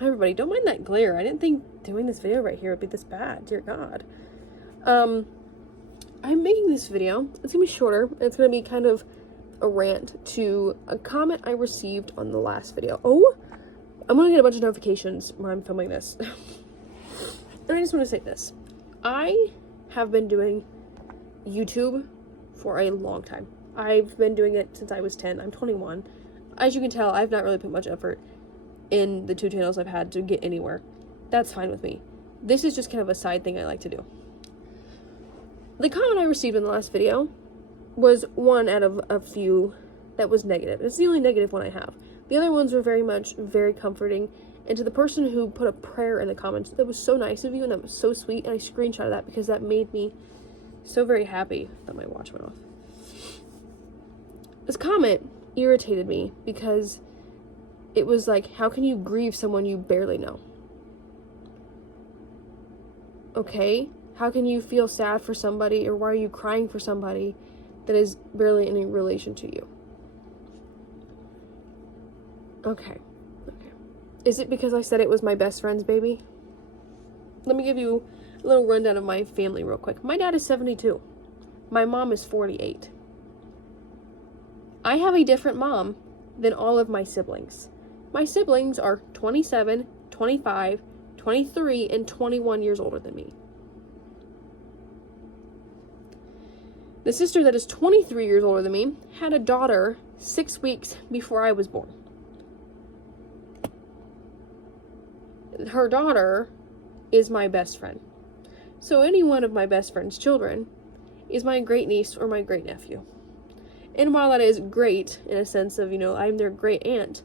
Hi everybody, don't mind that glare. I didn't think doing this video right here would be this bad, dear God. I'm making this video, it's gonna be shorter, and it's gonna be kind of a rant to a comment I received on the last video. Oh, I'm gonna get a bunch of notifications when I'm filming this. And I just wanna say this. I have been doing YouTube for a long time. I've been doing it since I was 10. I'm 21. As you can tell, I've not really put much effort in the 2 channels I've had to get anywhere. That's fine with me. This is just kind of a side thing I like to do. The comment I received in the last video was one out of a few that was negative. It's the only negative one I have. The other ones were very comforting. And to the person who put a prayer in the comments, that was so nice of you and that was so sweet. And I screenshotted that because that made me so very happy. That my watch went off. This comment irritated me because it was like, how can you grieve someone you barely know? Okay, how can you feel sad for somebody, or why are you crying for somebody that is barely any relation to you? Okay. Is it because I said it was my best friend's baby? Let me give you a little rundown of my family real quick. My dad is 72. My mom is 48. I have a different mom than all of my siblings. My siblings are 27, 25, 23, and 21 years older than me. The sister that is 23 years older than me had a daughter 6 weeks before I was born. Her daughter is my best friend. So any one of my best friend's children is my great niece or my great nephew. And while that is great in a sense of, I'm their great aunt,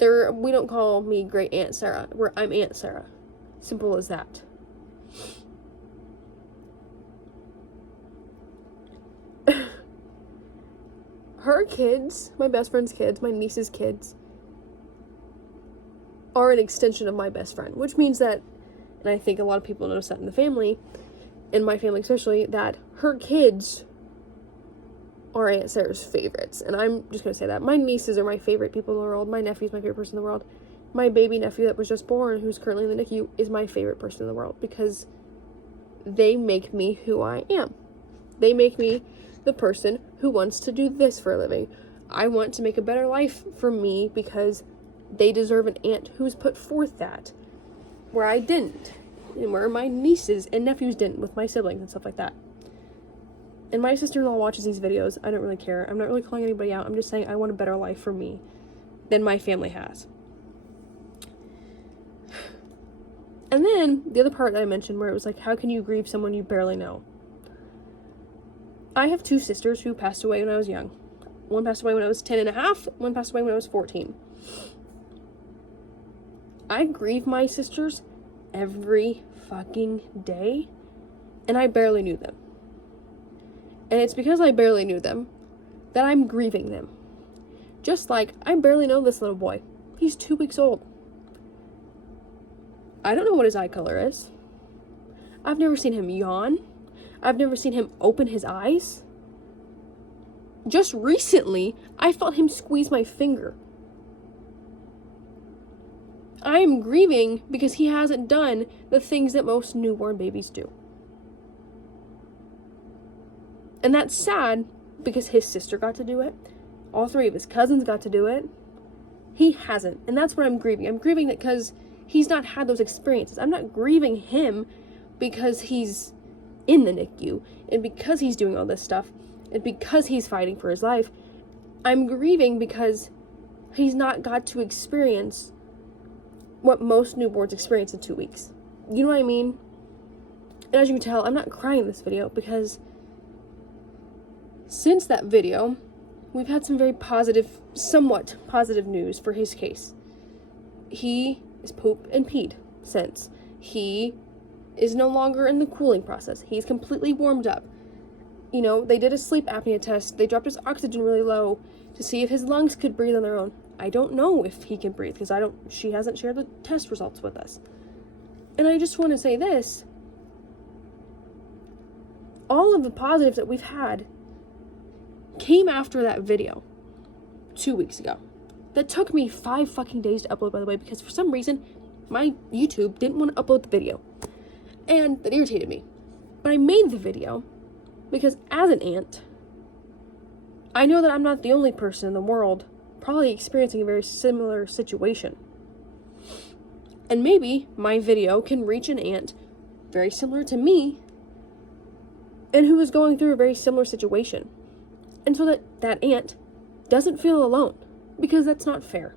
we don't call me Great Aunt Sarah. I'm Aunt Sarah. Simple as that. Her kids, my best friend's kids, my niece's kids, are an extension of my best friend. Which means that, and I think a lot of people notice that in the family, in my family especially, that her kids are Aunt Sarah's favorites. And I'm just going to say that. My nieces are my favorite people in the world. My nephew's my favorite person in the world. My baby nephew that was just born, who's currently in the NICU, is my favorite person in the world because they make me who I am. They make me the person who wants to do this for a living. I want to make a better life for me because they deserve an aunt who's put forth that, where I didn't, and where my nieces and nephews didn't with my siblings and stuff like that. And my sister-in-law watches these videos. I don't really care. I'm not really calling anybody out. I'm just saying I want a better life for me than my family has. And then the other part that I mentioned where it was like, how can you grieve someone you barely know? I have 2 sisters who passed away when I was young. One passed away when I was 10 and a half. One passed away when I was 14. I grieve my sisters every fucking day, and I barely knew them. And it's because I barely knew them that I'm grieving them. Just like I barely know this little boy. He's 2 weeks old. I don't know what his eye color is. I've never seen him yawn. I've never seen him open his eyes. Just recently, I felt him squeeze my finger. I am grieving because he hasn't done the things that most newborn babies do. And that's sad because his sister got to do it. All 3 of his cousins got to do it. He hasn't. And that's what I'm grieving. I'm grieving that because he's not had those experiences. I'm not grieving him because he's in the NICU and because he's doing all this stuff and because he's fighting for his life. I'm grieving because he's not got to experience what most newborns experience in 2 weeks. You know what I mean? And as you can tell, I'm not crying in this video because since that video, we've had some very positive, somewhat positive news for his case. He is poop and peed since. He is no longer in the cooling process. He's completely warmed up. They did a sleep apnea test. They dropped his oxygen really low to see if his lungs could breathe on their own. I don't know if he can breathe because she hasn't shared the test results with us. And I just want to say this. All of the positives that we've had came after that video 2 weeks ago. That took me 5 fucking days to upload, by the way, because for some reason my YouTube didn't want to upload the video. And that irritated me. But I made the video because as an aunt, I know that I'm not the only person in the world probably experiencing a very similar situation. And maybe my video can reach an aunt very similar to me and who is going through a very similar situation. And so that aunt doesn't feel alone, because that's not fair.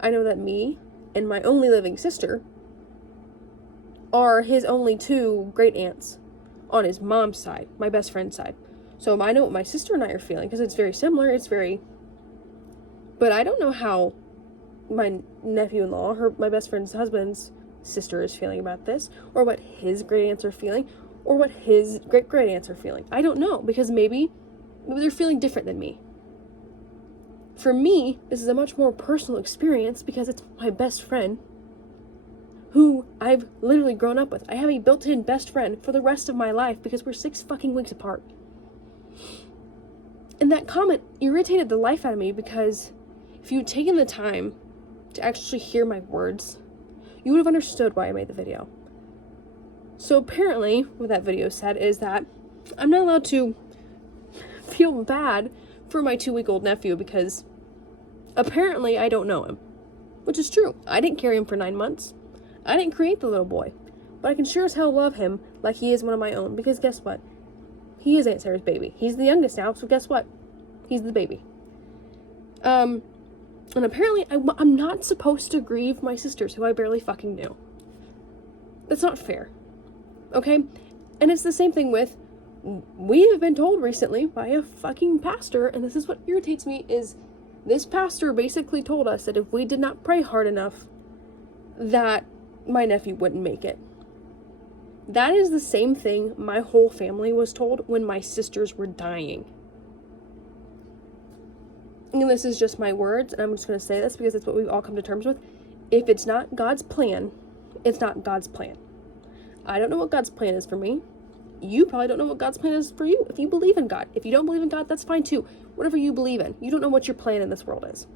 I know that me and my only living sister are his only two great aunts on his mom's side, my best friend's side. So I know what my sister and I are feeling, because it's very similar, but I don't know how my nephew-in-law, my best friend's husband's sister is feeling about this, or what his great aunts are feeling, or what his great aunts are feeling. I don't know, because maybe they're feeling different than me. For me, this is a much more personal experience because it's my best friend who I've literally grown up with. I have a built-in best friend for the rest of my life because we're 6 fucking weeks apart. And that comment irritated the life out of me, because if you'd taken the time to actually hear my words, you would have understood why I made the video. So apparently, what that video said is that I'm not allowed to feel bad for my 2-week-old nephew because apparently I don't know him. Which is true. I didn't carry him for 9 months. I didn't create the little boy. But I can sure as hell love him like he is one of my own, because guess what? He is Aunt Sarah's baby. He's the youngest now, so guess what? He's the baby. And apparently I'm not supposed to grieve my sisters who I barely fucking knew. That's not fair. Okay? And it's the same thing with, we have been told recently by a fucking pastor, and this is what irritates me, is this pastor basically told us that if we did not pray hard enough, that my nephew wouldn't make it. That is the same thing my whole family was told when my sisters were dying. And this is just my words, and I'm just going to say this because it's what we've all come to terms with. If it's not God's plan, it's not God's plan. I don't know what God's plan is for me. You probably don't know what God's plan is for you if you believe in God. If you don't believe in God, that's fine too. Whatever you believe in. You don't know what your plan in this world is.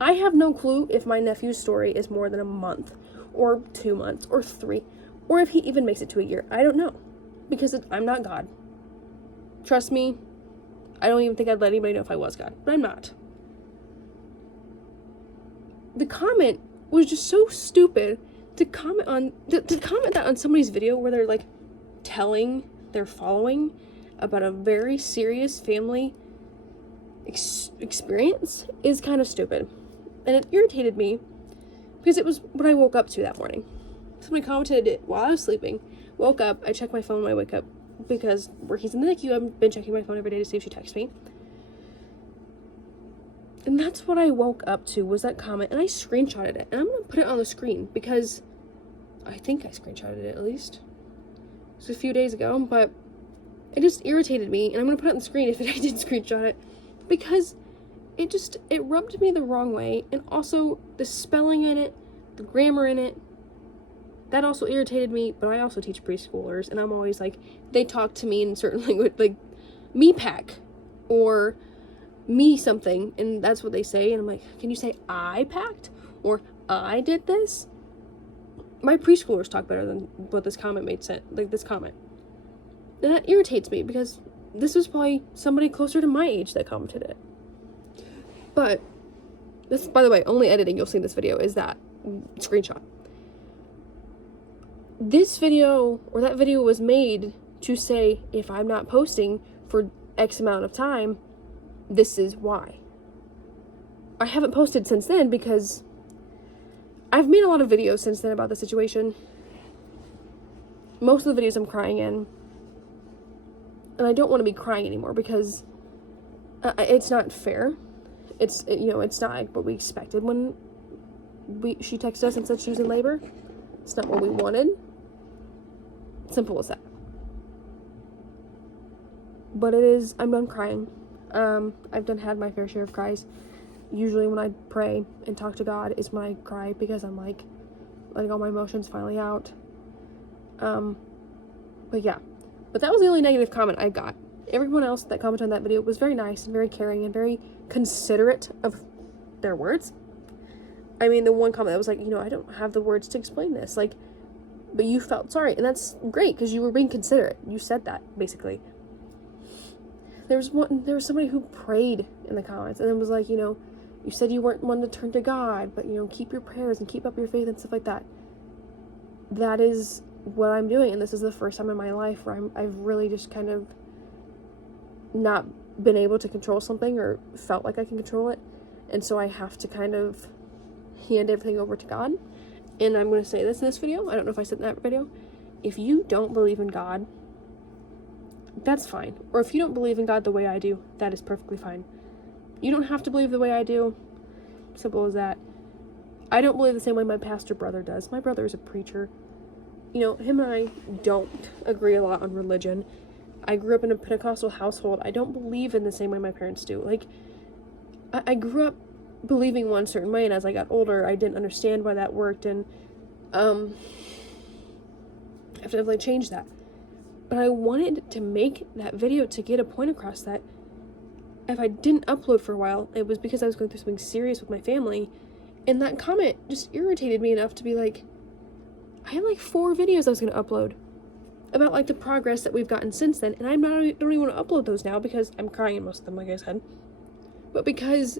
I have no clue if my nephew's story is more than a month, or 2 months, or 3, or if he even makes it to a year. I don't know, because I'm not God. Trust me, I don't even think I'd let anybody know if I was God, but I'm not. The comment was just so stupid to comment on, to comment that on somebody's video where they're like telling their following about a very serious family experience is kind of stupid. And it irritated me because it was what I woke up to that morning. Somebody commented it while I was sleeping. Woke up, I check my phone when I wake up because where he's in the NICU, I've been checking my phone every day to see if she texts me. And that's what I woke up to, was that comment, and I screenshotted it. And I'm going to put it on the screen because I think I screenshotted it at least. It was a few days ago, but it just irritated me, and I'm going to put it on the screen if I did screenshot it, because it rubbed me the wrong way, and also the spelling in it, the grammar in it, that also irritated me. But I also teach preschoolers, and I'm always like, they talk to me in certain language, like me pack, or me something, and that's what they say, and I'm like, can you say I packed, or I did this? My preschoolers talk better than what this comment made sense, like this comment. And that irritates me, because this was probably somebody closer to my age that commented it. But this, by the way, only editing you'll see in this video is that screenshot. This video, or that video, was made to say, if I'm not posting for X amount of time, this is why. I haven't posted since then because I've made a lot of videos since then about the situation. Most of the videos I'm crying in. And I don't want to be crying anymore because it's not fair. It's not like what we expected when she texted us and said she was in labor. It's not what we wanted. Simple as that. But it is, I'm done crying. I've had my fair share of cries. Usually when I pray and talk to God is when I cry, because I'm like letting all my emotions finally out. But yeah. But that was the only negative comment I got. Everyone else that commented on that video was very nice and very caring and very considerate of their words. I mean, the one comment that was like, I don't have the words to explain this, like, but you felt sorry, and that's great, because you were being considerate. You said that, basically. There was somebody who prayed in the comments, and it was like, you said you weren't one to turn to God, but, keep your prayers and keep up your faith and stuff like that. That is what I'm doing, and this is the first time in my life where I've really just kind of not been able to control something, or felt like I can control it, and so I have to kind of hand everything over to God. And I'm going to say this in this video, I don't know if I said in that video, if you don't believe in God, that's fine. Or if you don't believe in God the way I do, that is perfectly fine. You don't have to believe the way I do. Simple as that. I don't believe the same way my pastor brother does. My brother is a preacher. Him and I don't agree a lot on religion. I grew up in a Pentecostal household. I don't believe in the same way my parents do. Like, I grew up believing one certain way, and as I got older, I didn't understand why that worked, and I have to definitely change that. But I wanted to make that video to get a point across that if I didn't upload for a while, it was because I was going through something serious with my family, and that comment just irritated me enough to be like, I had like 4 videos I was going to upload about like the progress that we've gotten since then, and don't even want to upload those now because I'm crying in most of them, like I said, but because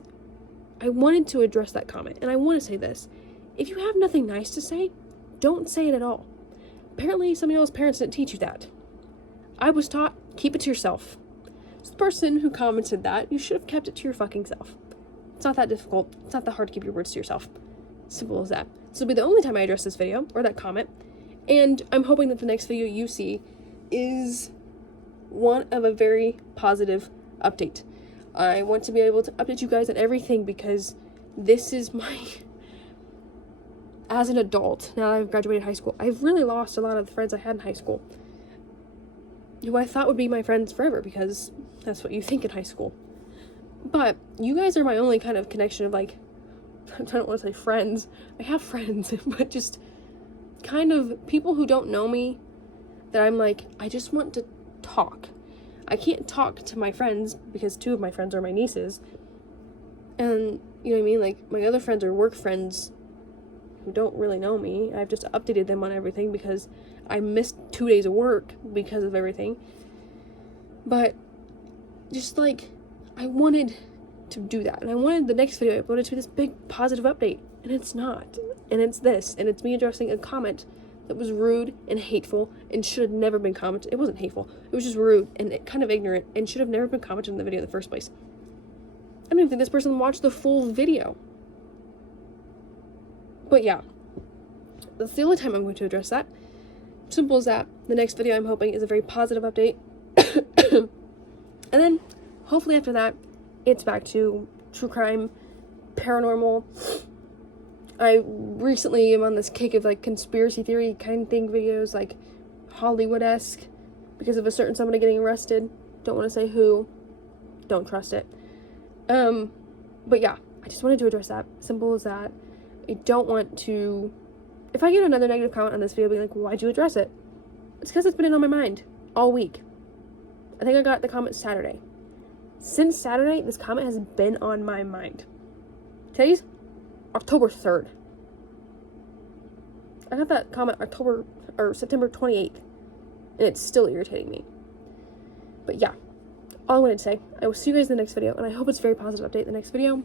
I wanted to address that comment. And I want to say this: if you have nothing nice to say, don't say it at all. Apparently some of y'all's parents didn't teach you that. I was taught, keep it to yourself. So the person who commented that, you should have kept it to your fucking self. It's not that difficult. It's not that hard to keep your words to yourself. Simple as that. This will be the only time I address this video, or that comment, and I'm hoping that the next video you see is one of a very positive update. I want to be able to update you guys on everything, because this is as an adult, now that I've graduated high school, I've really lost a lot of the friends I had in high school, who I thought would be my friends forever, because that's what you think in high school. But you guys are my only kind of connection of, like, I don't want to say friends, I have friends, but just kind of people who don't know me, that I'm like, I just want to talk. I can't talk to my friends because 2 of my friends are my nieces, and you know what I mean, like, my other friends are work friends who don't really know me. I've just updated them on everything because I missed 2 days of work because of everything. But just like, I wanted to do that, and I wanted the next video I uploaded to be this big positive update, and it's not. And it's this, and it's me addressing a comment that was rude and hateful and should have never been commented. It wasn't hateful, it was just rude and kind of ignorant and should have never been commented in the video in the first place. I don't even think this person watched the full video. But yeah, that's the only time I'm going to address that. Simple as that. The next video I'm hoping is a very positive update. And then hopefully after that, it's back to true crime, paranormal. I recently am on this kick of like conspiracy theory kind of thing videos, like Hollywood-esque, because of a certain somebody getting arrested. Don't want to say who. Don't trust it. But yeah, I just wanted to address that. Simple as that. I don't want to, if I get another negative comment on this video, I'll be like, why'd you address it? It's because it's been on my mind all week. I think I got the comment Saturday. Since Saturday, this comment has been on my mind. Today's October 3rd. I got that comment September 28th, and it's still irritating me. But yeah, all I wanted to say, I will see you guys in the next video, and I hope it's a very positive update in the next video.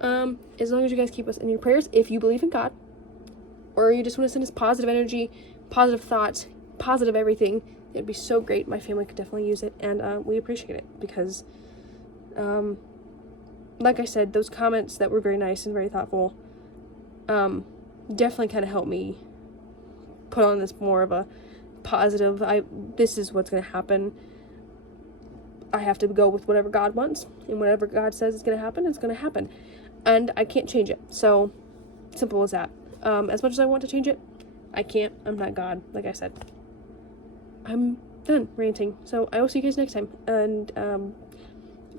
As long as you guys keep us in your prayers, if you believe in God, or you just want to send us positive energy, positive thoughts, positive everything, it'd be so great. My family could definitely use it, and we appreciate it, because like I said, those comments that were very nice and very thoughtful definitely kind of helped me put on this more of a positive, this is what's going to happen. I have to go with whatever God wants, and whatever God says is going to happen, it's going to happen, and I can't change it. So simple as that. As much as I want to change it, I can't. I'm not God, like I said. I'm done ranting. So I will see you guys next time, and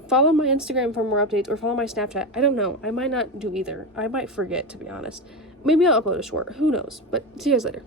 follow my Instagram for more updates, or follow my Snapchat. I don't know, I might not do either. I might forget, to be honest. Maybe I'll upload a short, who knows. But see you guys later.